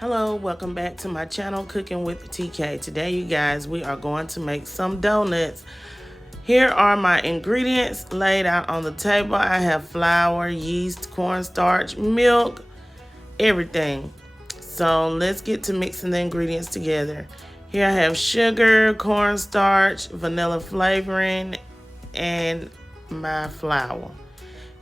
Hello, welcome back to my channel, Cooking with TK. Today, you guys, we are going to make some donuts. Here are my ingredients laid out on the table. I have flour, yeast, cornstarch, milk, everything. So let's get to mixing the ingredients together. Here I have sugar, cornstarch, vanilla flavoring, and my flour,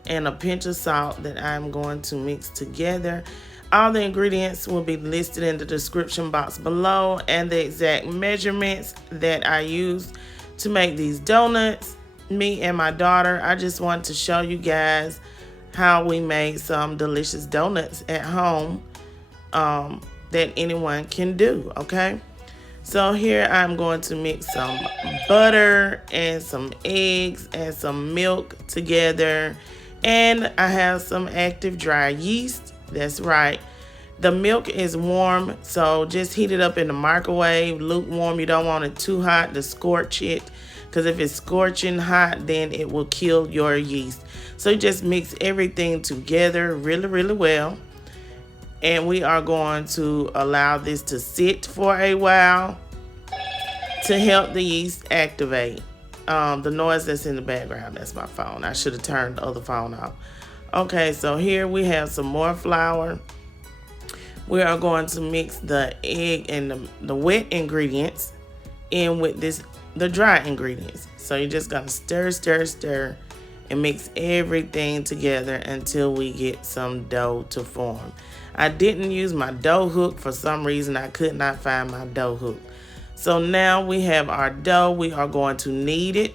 and a pinch of salt that I'm going to mix together. All the ingredients will be listed in the description box below, and the exact measurements that I used to make these donuts. Me and my daughter, I just wanted to show you guys how we made some delicious donuts at home that anyone can do, okay? So here I'm going to mix some butter and some eggs and some milk together. And I have some active dry yeast. That's right. The milk is warm, so just heat it up in the microwave, lukewarm. You don't want it too hot to scorch it, because if it's scorching hot, then it will kill your yeast. So you just mix everything together really well. And we are going to allow this to sit for a while to help the yeast activate. The noise that's in the background, that's my phone. I should have turned the other phone off. Okay, so here we have some more flour. We are going to mix the egg and the wet ingredients in with the dry ingredients. So you're just gonna stir and mix everything together until we get some dough to form. I didn't use my dough hook for some reason. I could not find my dough hook. So now we have our dough. We are going to knead it.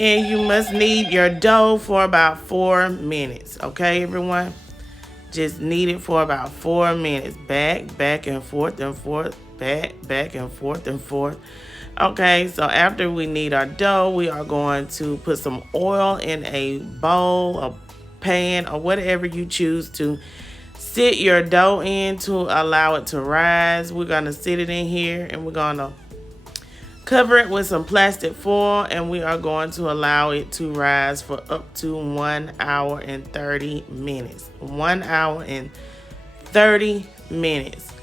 And you must knead your dough for about 4 minutes. Okay, everyone? Just knead it for about 4 minutes. Back and forth, back and forth. Okay, so after we knead our dough, we are going to put some oil in a bowl, a pan, or whatever you choose to sit your dough in to allow it to rise. We're going to sit it in here, and we're going to cover it with some plastic foil, and we are going to allow it to rise for up to 1 hour and 30 minutes. 1 hour and 30 minutes.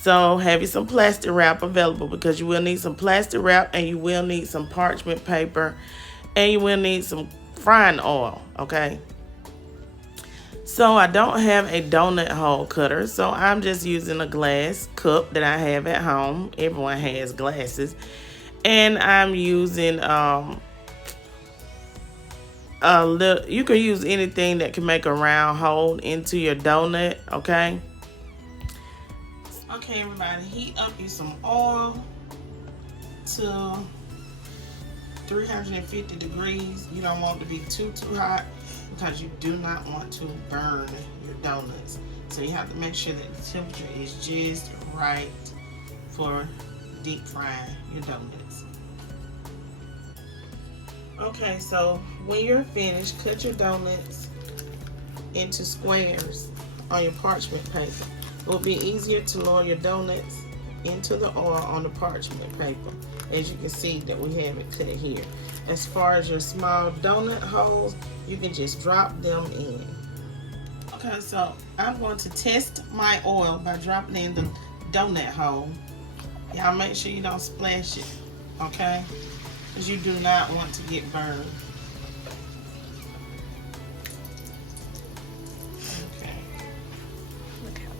So have you some plastic wrap available, because you will need some plastic wrap, and you will need some parchment paper, and you will need some frying oil, okay? So I don't have a donut hole cutter, so I'm just using a glass cup that I have at home. Everyone has glasses. And I'm using you can use anything that can make a round hole into your donut, okay? Okay, everybody, heat up you some oil to 350 degrees. You don't want it to be too hot, because you do not want to burn your donuts. So you have to make sure that the temperature is just right for deep frying your donuts. Okay, so when you're finished, cut your donuts into squares on your parchment paper. It will be easier to lower your donuts into the oil on the parchment paper. As you can see that we have it cut here. As far as your small donut holes, you can just drop them in. Okay, so I'm going to test my oil by dropping in the donut hole. Y'all make sure you don't splash it, okay? Because you do not want to get burned. Okay.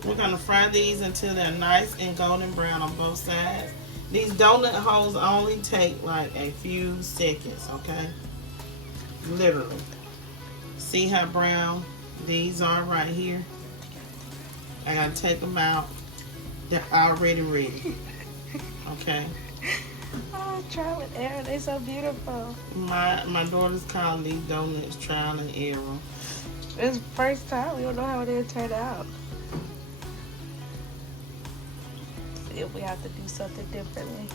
We're going to fry these until they're nice and golden brown on both sides. These donut holes only take like a few seconds, okay? Literally. See how brown these are right here? I gotta take them out. They're already ready. Okay. Oh, trial and error. They're so beautiful. My daughter's calling these donuts trial and error. It's the first time. We don't know how they'll turn out. See if we have to do something differently.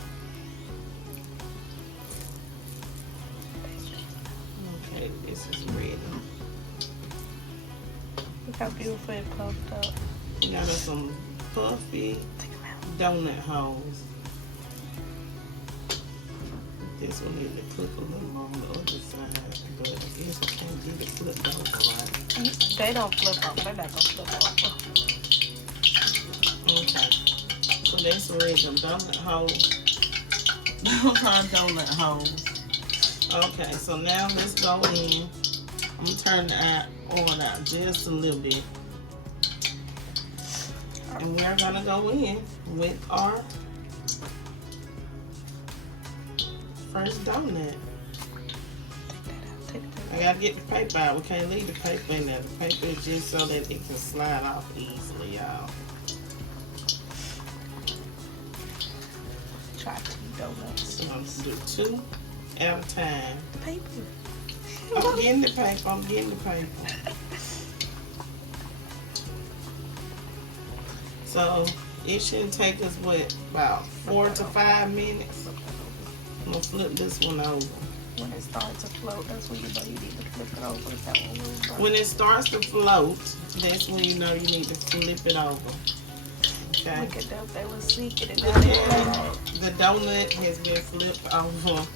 Okay, this is ready. Look how beautiful it puffed up. We got us some puffy donut holes. this one need to cook a little more on the other side, but I guess I can't get it flipped over right. They don't flip over. They're not gonna flip over. Okay. So that's ready. Them donut holes. Those are donut holes. Okay, so now let's go in. I'm gonna turn the oil out just a little bit. And we're gonna go in with our first donut. I gotta get the paper out. We can't leave the paper in there. The paper is just so that it can slide off easily, y'all. Try 2 donuts. So I'm gonna do 2 at a time. The paper. I'm getting the paper. I'm getting the paper. So it shouldn't take us about 4 to 5 minutes. I'm gonna flip this one over. When it starts to float, that's when you know you need to flip it over. That one when it starts to float, that's when you know you need to flip it over. Okay. Look at them, they were seeking and now they float. The donut has been flipped over.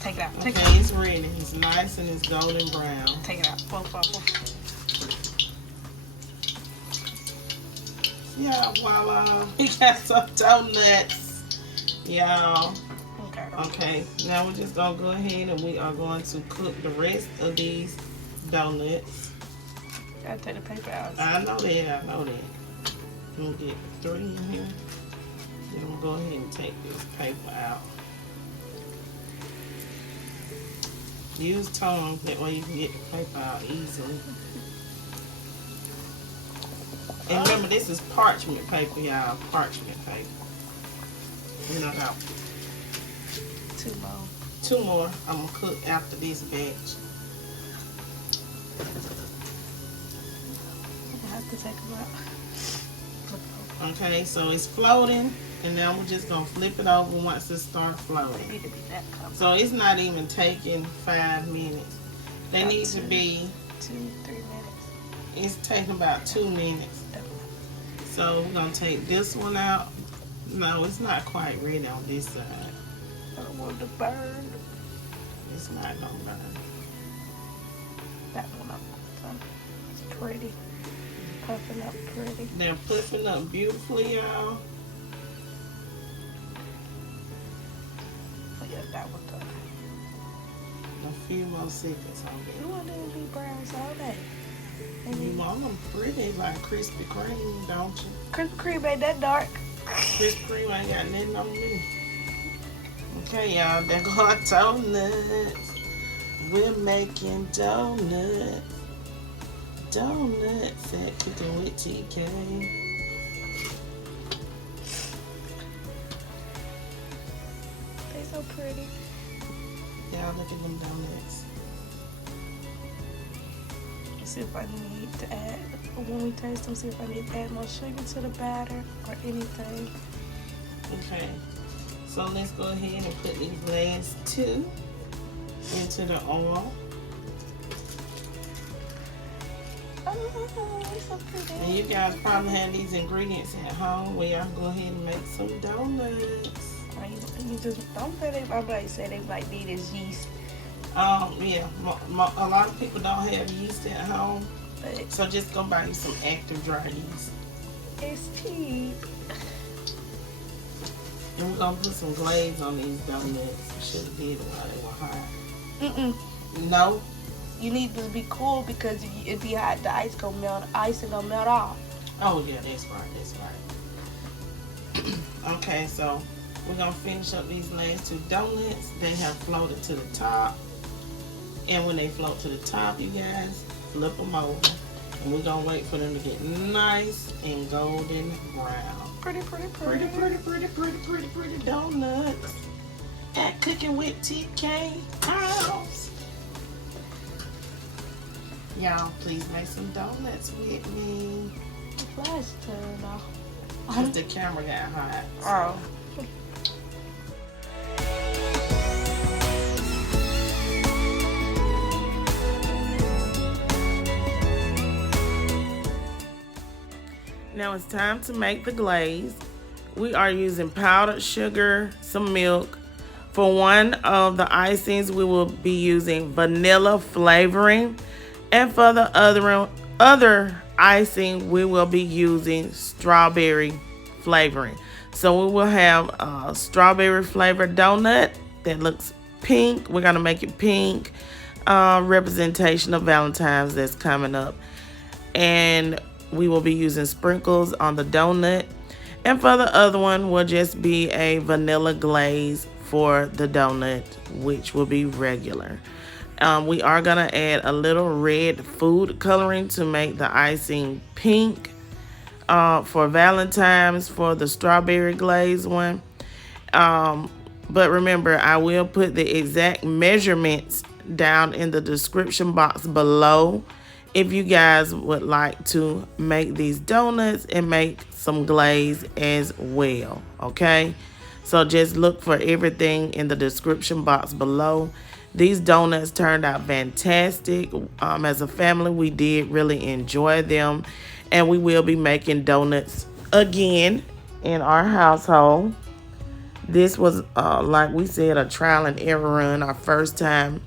Take it out. Okay, Take it out. it's ready. It's nice and it's golden brown. Take it out. Whoa. Yeah, voila. We got some donuts. Y'all. Okay, now we're just gonna go ahead and we are going to cook the rest of these donuts. Gotta take the paper out. I know that. I'm gonna get 3 in here. Then I'm gonna go ahead and take this paper out. Use tongs, that way you can get the paper out easily. And remember, this is parchment paper, y'all. Parchment paper. You know how. 2 more. 2 more. I'm gonna cook after this batch. I have to take them out. Okay, so it's floating, and now we're just gonna flip it over once it starts floating. They need to be that color. So it's not even taking 5 minutes. They need to be 2-3 minutes. It's taking about 2 minutes. So we're gonna take this one out. No, it's not quite ready on this side. I don't want to burn. It's not gonna burn. That one up. It's pretty. Puffing up pretty. They're puffing up beautifully, y'all. Oh yeah, that one done. A few more seconds on You it. want them to be browns all day. You want them pretty, like Krispy Kreme, don't you? Krispy Kreme ain't that dark. Krispy Kreme ain't got nothing on me. Okay, y'all, there go our donuts. We're making donuts. Donuts at Cooking with TK. They so pretty. Y'all look at them donuts. Let's see if I need to add, when we taste them, see if I need to add more sugar to the batter or anything. Okay, so let's go ahead and put these Glazed 2 into the oil. Oh, it's so pretty. And you guys probably have these ingredients at home where y'all go ahead and make some donuts. You just don't say they. I'm like say they might need is yeast. Yeah, a lot of people don't have yeast at home, But so just go buy you some active dry yeast. it's cheap. And we're gonna put some glaze on these donuts. Should have did it while they were hot. No. You need to be cool because if it be hot, the ice gonna melt. Icing gonna melt off. Oh yeah, that's right. Okay, so we're gonna finish up these last 2 donuts. They have floated to the top. And when they float to the top, you guys, flip them over. And we're gonna wait for them to get nice and golden brown. Pretty. Pretty donuts at Cooking with TK house. Y'all, please make some donuts with me. The flash turned off. Cause the camera got hot. Oh. Now it's time to make the glaze. we are using powdered sugar, some milk. For one of the icings, we will be using vanilla flavoring. And for the other icing, we will be using strawberry flavoring. So we will have a strawberry flavored donut that looks pink. We're gonna make it pink, representation of Valentine's that's coming up. And we will be using sprinkles on the donut. And for the other one will just be a vanilla glaze for the donut, which will be regular. We are gonna add a little red food coloring to make the icing pink for Valentine's for the strawberry glaze one. But remember, I will put the exact measurements down in the description box below if you guys would like to make these donuts and make some glaze as well, okay? So just look for everything in the description box below. These donuts turned out fantastic. As a family, we did really enjoy them. And we will be making donuts again in our household. This was, like we said, a trial and error run, our first time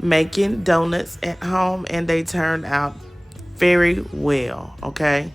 making donuts at home, and they turned out very well, okay?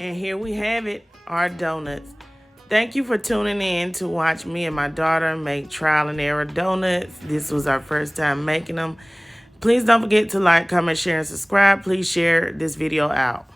And here we have it, our donuts. Thank you for tuning in to watch me and my daughter make trial and error donuts. This was our first time making them. Please don't forget to like, comment, share, and subscribe. Please share this video out.